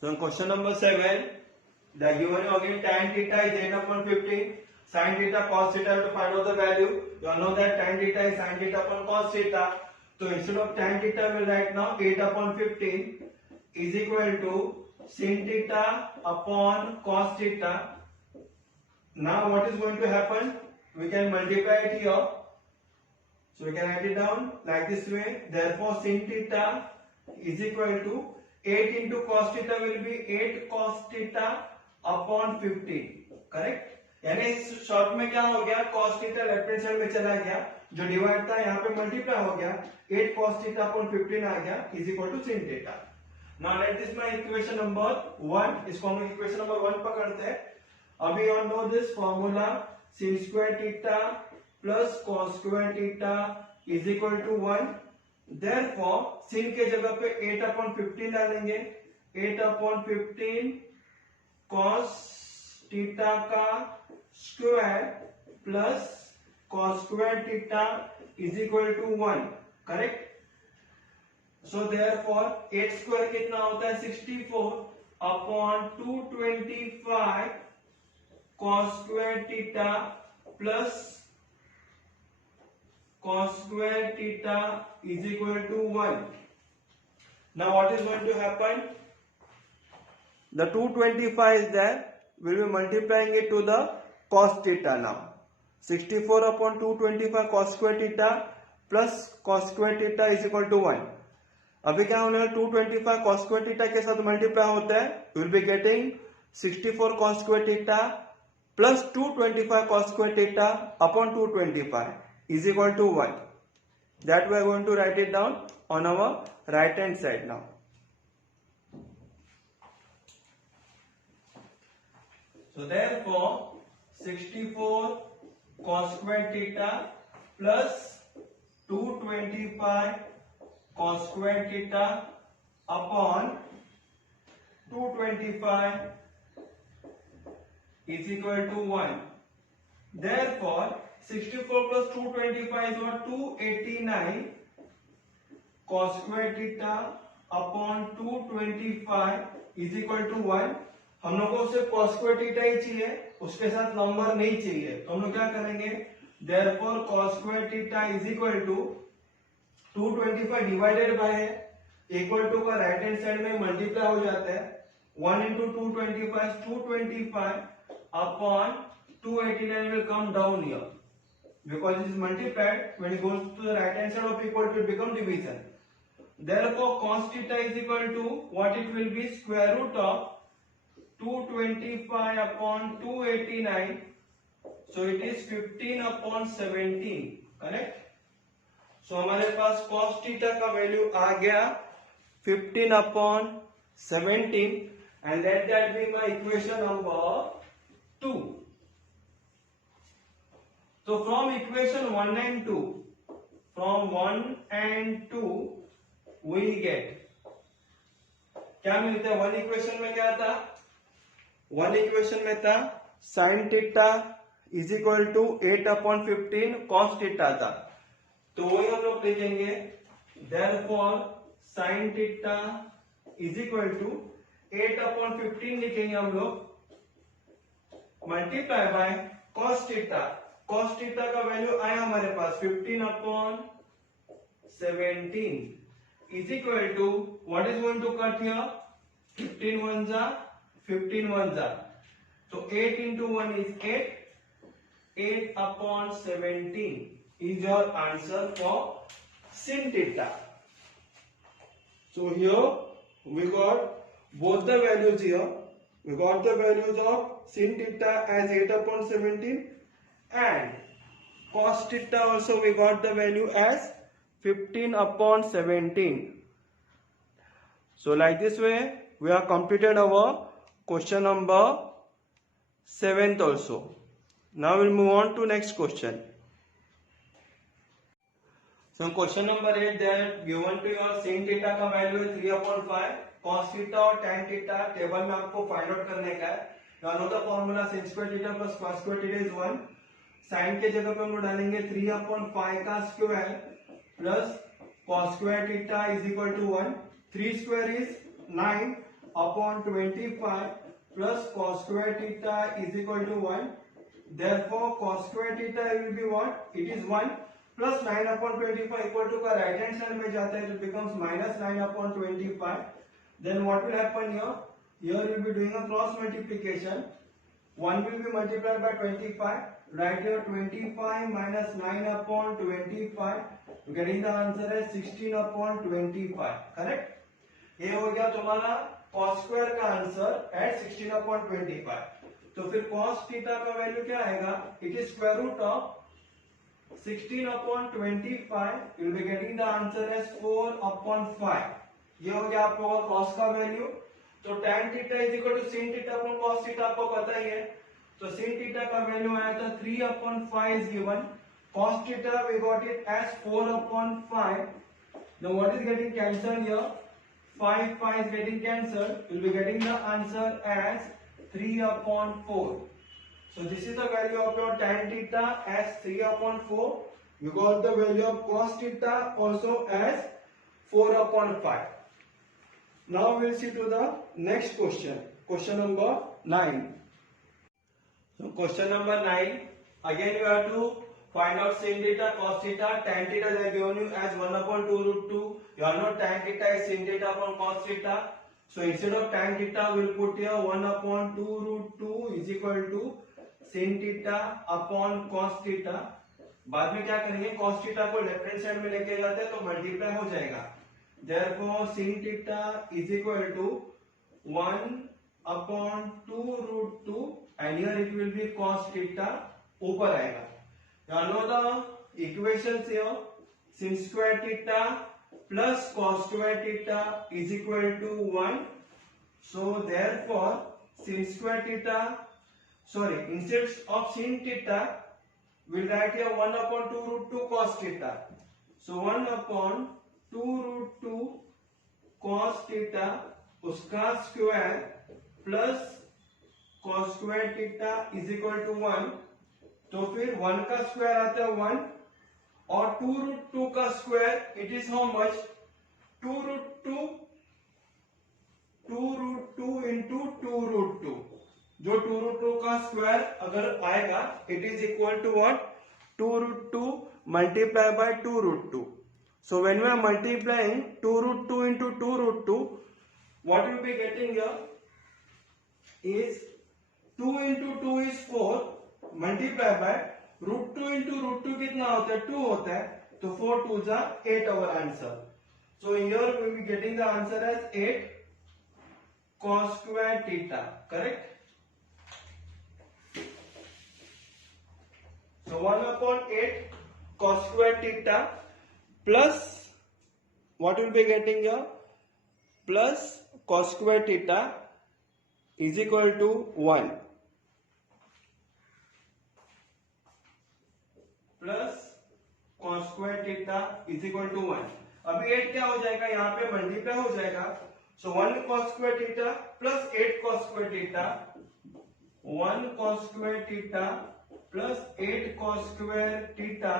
So in question number 7, they are given you again tan theta is 8 upon 15, sin theta cos theta to find out the value. You all know that tan theta is sin theta upon cos theta. So instead of tan theta, we will write now 8 upon 15 is equal to sin theta upon cos theta. Now what is going to happen? We can multiply it here. So we can write it down like this way. Therefore sin theta is equal to 8 into cos theta will be 8 cos theta upon 15. Correct? यानी इस short में क्या हो गया, cos theta left hand side में चला गया, जो डिवाइड था यहाँ पे मल्टीप्लाई हो गया, 8 cos theta upon 15 आ गया is equal to sin theta. Now let this my equation number 1. इसको हम इक्वेशन नंबर 1 पकड़ते हैं. अभी on know this formula sin square theta plus cos square theta is equal to 1. Therefore sin के जगह पे 8 upon 15 डालेंगे. 8 upon 15 cos थीटा का square plus cos square theta is equal to 1. Correct? So therefore 8 square कितना होता है 64 upon 225 cos square theta plus cos square theta is equal to 1. Now what is going to happen? The 225 is there. We will be multiplying it to the cos theta now. 64 upon 225 cos square theta plus cos square theta is equal to 1. अभी क्या होने वाला 225 cos square theta के साथ multiply होता है. We will be getting 64 cos square theta plus 225 cos square theta upon 225 is equal to 1. That we are going to write it down on our right hand side now. So therefore 64 cos square theta plus 225 cos square theta upon 225 is equal to 1. Therefore 64 plus 225 is what? 289 cos square theta upon 225 is equal to 1. हम लोग को सिर्फ cos square theta ही चाहिए, उसके साथ number नहीं चाहिए, तो हम लोग क्या करेंगे? Therefore cos square theta is equal to 225 divided by equal to का राइट हैंड साइड में मल्टीप्लाई हो जाता है. 1 into 225 225 upon 289 will come down here because it is multiplied. When it goes to the right hand side of equal to, it become division. Therefore cos theta is equal to what it will be? Square root of 225 upon 289. So it is 15 upon 17. Correct? सो हमारे पास cos theta का value आ गया 15 upon 17 and let that be my equation number 2. So from equation 1 and 2, from 1 and 2 we get क्या मिलता है? 1 equation में क्या था? 1 equation में था sin theta is equal to 8 upon 15 cos theta था, तो वही हम लोग लिखेंगे. Therefore sin theta is equal to 8 upon 15 लिखेंगे हम लोग multiply by cos theta. cos theta का वैल्यू आया हमारे पास 15 upon 17 is equal to what is going to cut here? 15 1 जा 15 1 जा, तो 8 into 1 is 8. 8 upon 17 is your answer for sin theta. So here we got both the values here. We got the values of sin theta as 8 upon 17 and cos theta also we got the value as 15 upon 17. So like this way we have completed our question number 7th also. Now we'll move on to next question. So question number 8 there given to your sin theta का value है 3 upon 5, cos theta और tan theta table में आपको find out करने का है. You know the formula sin square theta plus cos square theta is 1. sin के जगह पे हम लोग डालेंगे 3 upon 5 का square plus cos square theta is equal to 1. 3 square is 9 upon 25 plus cos square theta is equal to 1. Therefore cos square theta will be what? It is 1 plus 9 upon 25 equal to का right hand side में जाता है, it becomes minus 9 upon 25. Then what will happen here? Here we will be doing a cross multiplication. 1 will be multiplied by 25. Write here 25 minus 9 upon 25. Getting the answer is 16 upon 25. Correct? ये हो गया तुम्हारा cos square का answer at 16 upon 25. तो फिर cos theta का value क्या आएगा? It is square root of 16 upon 25. You will be getting the answer as 4 upon 5. ये हो गया आप लोगों का cos का वैल्यू. तो tan theta is equal to sin theta upon cos theta आपको पता ही है. तो sin थीटा का वैल्यू आया था 3 upon 5 is given. Cos theta we got it as 4 upon 5. Now what is getting cancelled here? 5 is getting cancelled. We'll be getting the answer as 3 upon 4. So this is the value of your tan theta as 3 upon 4. You got the value of cos theta also as 4 upon 5. Now we'll see to the next question. Question number 9. So question number 9. Again you have to find out sin theta, cos theta, tan theta they are given you as 1 upon 2 root 2. You all know tan theta is sin theta upon cos theta. So instead of tan theta, we will put here 1 upon 2 root 2 is equal to sin theta upon cos theta. बाद में क्या करेंगे, cos theta को left hand side में लेके जाते हैं तो मल्टीप्लाई हो जाएगा. Therefore sin theta is equal to 1 upon 2 root 2 and here it will be cos theta ऊपर आएगा. You know the equations here. Sin square theta plus cos square theta is equal to 1. So therefore sin square theta, instead of sin theta we'll write here 1 upon 2 root 2 cos theta. So 1 upon 2 root 2 cos theta उसका square plus cos square theta is equal to 1. तो फिर 1 का square आता है 1 और 2 root 2 का square it is how much? 2 root 2 into 2 root 2. जो 2 root 2 का स्क्वायर अगर आएगा it is equal to what? 2 root 2 multiplied by 2 root 2. So when we are multiplying 2 root 2 into 2 root 2, what we will be getting here is 2 into 2 is 4 multiply by root 2 into root 2 कितना होता है? 2 होता है. तो 4 2 जा 8 our answer. So here we will be getting the answer as 8 cos square theta. Correct? So 1 upon 8 cos square theta plus what we will be getting here? Plus cos square theta is equal to 1. Plus cos square theta is equal to 1. अभी 8 क्या हो जाएगा? यहाँ पे multiply हो जाएगा. So 1 cos square theta plus 8 cos square theta. 1 cos square theta plus 8 cos square theta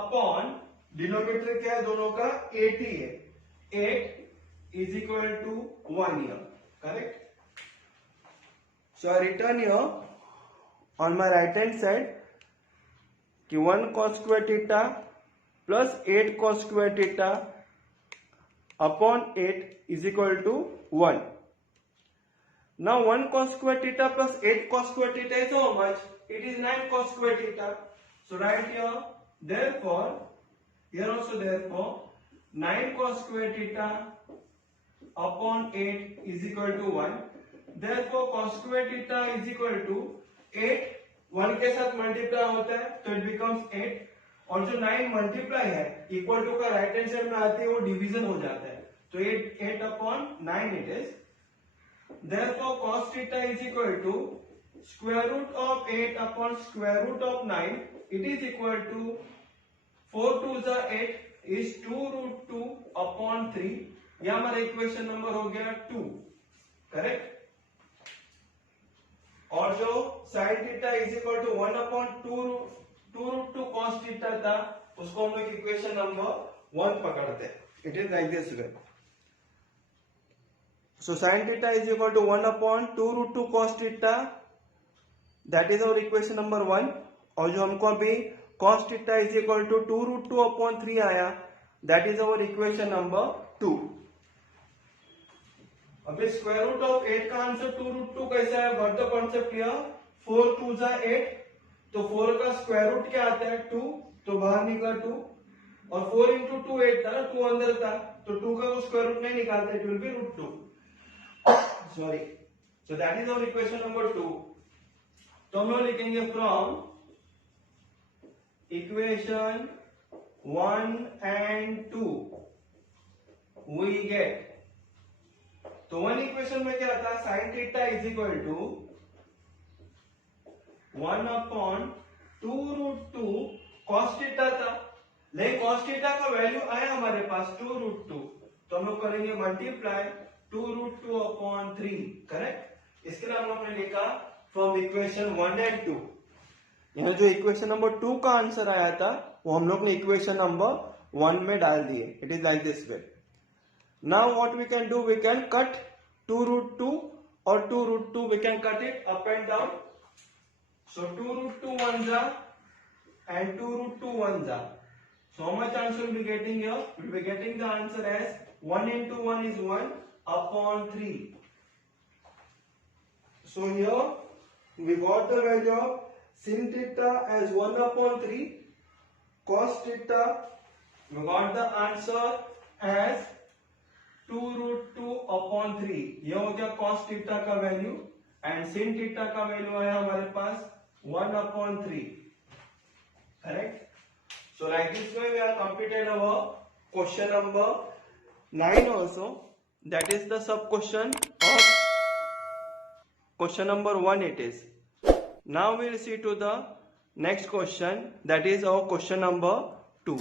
upon denominator क्या है दोनों का? 8 ही है. 8 is equal to 1 here. Correct? So I return here on my right hand side कि 1 cos square theta plus 8 cos square theta upon 8 is equal to 1. Now 1 cos square theta plus 8 cos square theta is how much? It is 9 cos square theta. So right here, therefore, here also therefore, 9 cos square theta upon 8 is equal to 1. Therefore cos square theta is equal to 8. 1 के साथ multiply होता है तो it becomes 8 और जो 9 multiply है equal to का right hand side में आते हैं वो डिवीजन हो जाता है तो 8 upon 9 it is. Therefore cos theta is equal to square root of 8 upon square root of 9. It is equal to 4 2 8 is 2 root 2 upon 3. यह हमारा इक्वेशन नंबर हो गया 2. करेक्ट? और जो sin theta is equal to 1 अपॉन 2 root 2 cos theta था उसको हम लोग इक्वेशन नंबर 1 पकड़ते हैं. It is like this way. So sin theta is equal to 1 upon 2 root 2 cos theta. That is our equation number 1. और जो हमको अभी cos theta is equal to 2 root 2 upon 3 आया, that is our equation number 2. अभी square root of 8 का answer 2 root 2 कैसा है? What the concept here? 4 2 जा 8, तो 4 का स्क्वायर रूट क्या आता है? 2, तो बाहर निकला 2, और 4 into 2 8 था ना, 2 अंदर था, तो 2 का वो स्क्वायर रूट नहीं निकालते, it will be root 2. Sorry. So that is our equation number 2. तो हम लोग लिखेंगे from equation 1 and 2 we get. तो वन इक्वेशन में क्या था? Sine theta is equal to 1 अपॉन 2 रूट 2 कॉस थीटा था, लेकिन कॉस थीटा का वैल्यू आया हमारे पास 2 रूट 2, तो हम लोग करेंगे मल्टीप्लाई 2 रूट 2 अपॉन 3. करेक्ट. इसके लिए हम लोग ने लिखा फ्रॉम इक्वेशन 1 and 2. यहाँ जो इक्वेशन नंबर 2 का आंसर आया था वो हम लोग ने इक्वेशन नंबर 1 में डाल दिए. It is like this way. Now what we can do, we can cut 2 root 2 or 2 root 2, we can cut it up and down. So 2 root 2 ones are and 2 root 2 ones are. So how much answer will be getting here? We will be getting the answer as 1 into 1 is 1 upon 3. So here we got the value of sin theta as 1 upon 3, cos theta we got the answer as 2 root 2 upon 3. ये हो गया cos theta का value, and sin theta का value है हमारे पास 1 upon 3. Correct. So like this way we are completed our question number 9 also. That is the sub question of question number 1 it is. Now we will see to the next question, that is our question number 2.